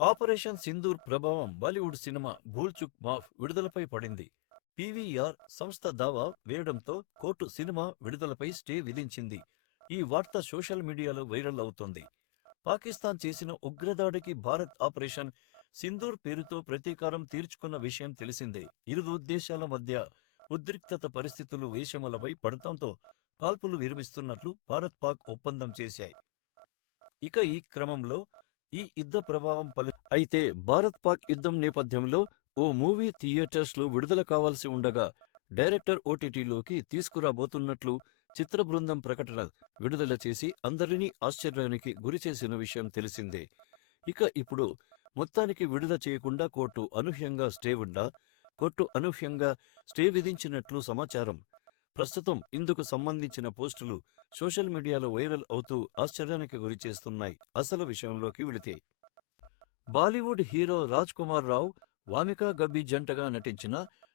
Operation Sindoor ప్రభావం Bollywood cinema Bhool చుక్ మాఫ్ విడుదలపై పడింది. PVR సంస్థ దావా వేయడంతో కోర్టు సినిమా విడుదలపై స్టే విధించింది. ఈ వార్త సోషల్ మీడియాలో వైరల్ అవుతోంది. పాకిస్తాన్ చేసిన ఉగ్రదాడికి భారత్ ఆపరేషన్ సింధూర్ పేరుతో ప్రతీకారం తీర్చుకున్న విషయం తెలిసిందే. ఇరు దేశాల మధ్య ఉద్రిక్తత పరిస్థితులు వేషములపై పడటంతో కాల్పులు విరమిస్తున్నట్లు భారత్ పాక్ ఒప్పందం చేశాయి. ఇక ఈ క్రమంలో ఈ యుద్ధ ప్రభావం అయితే భారత్ పాక్ యుద్ధం నేపథ్యంలో ఓ మూవీ థియేటర్స్ లో విడుదల కావాల్సి ఉండగా డైరెక్టర్ ఓటీటీలోకి తీసుకురాబోతున్నట్లు చిత్ర బృందం ప్రకటన విడుదల చేసి అందరినీ ఆశ్చర్యానికి గురిచేసిన విషయం తెలిసిందే. ఇక ఇప్పుడు మొత్తానికి విడుదల చేయకుండా కోర్టు అనూహ్యంగా స్టే విధించినట్లు సమాచారం. ప్రస్తుతం ఇందుకు సంబంధించిన పోస్టులు సోషల్ మీడియాలో వైరల్ అవుతూ ఆశ్చర్యానికి గురిచేస్తున్నాయి. అసలు విషయంలోకి వెళితే బాలీవుడ్ హీరో రాజ్ కుమార్ రావు, వామికా గబ్బి జంటగా నటించిన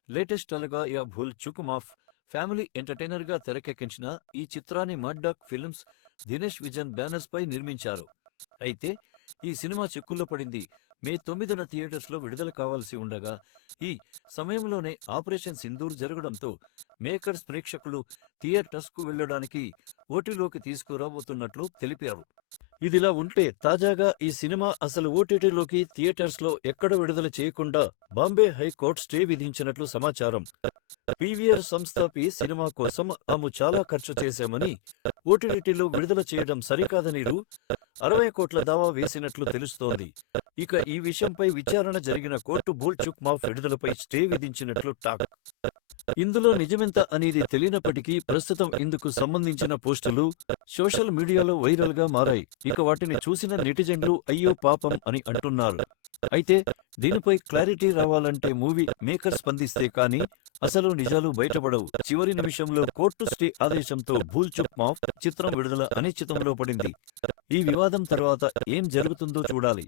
లేటెస్ట్ అలగా యా భూల్ చుక్ మాఫ్ ఫ్యామిలీ ఎంటర్టైనర్ గా తెరకెక్కించిన ఈ చిత్రాన్ని మడ్డాక్ ఫిల్మ్స్, దినేష్ విజన్ బ్యానర్స్ పై నిర్మించారు. అయితే ఈ సినిమా చిక్కుల్లో పడింది. మే 9న థియేటర్స్ లో విడుదల కావాల్సి ఉండగా ఈ సమయంలోనే ఆపరేషన్ సింధూర్ జరగడంతో మేకర్స్ ప్రేక్షకులు థియేటర్స్ కు వెళ్లడానికి ఓటీలోకి తీసుకురాబోతున్నట్లు తెలిపారు. ఇదిలా ఉంటే తాజాగా ఈ సినిమా అసలు ఓటీటీలోకి థియేటర్స్ లో ఎక్కడ విడుదల చేయకుండా బాంబే హైకోర్టు స్టే విధించినట్లు సమాచారం. పీవీఆర్ సంస్థ సినిమా కోసం తాము చాలా ఖర్చు చేశామని ఓటీటీలో విడుదల చేయడం సరికాదని 60 కోట్ల దావా వేసినట్లు తెలుస్తోంది. ఇక ఈ విషయంపై విచారణ జరిగిన కోర్టు భూల్ చుక్ మాఫ్ విడుదలపై స్టే విధించినట్లు టాక్. ఇందులో నిజమెంత అనేది తెలియనప్పటికీ ప్రస్తుతం ఇందుకు సంబంధించిన పోస్టులు సోషల్ మీడియాలో వైరల్ గా మారాయి. ఇక వాటిని చూసిన నెటిజన్లు అయ్యో పాపం అని అంటున్నారు. అయితే దీనిపై క్లారిటీ రావాలంటే మూవీ మేకర్ స్పందిస్తే కానీ అసలు నిజాలు బయటపడవు. చివరి నిమిషంలో కోర్టు స్టే ఆదేశంతో భూల్ చుక్ మాఫ్ చిత్రం విడుదల అనిశ్చితంలో పడింది. ఈ వివాదం తర్వాత ఏం జరుగుతుందో చూడాలి.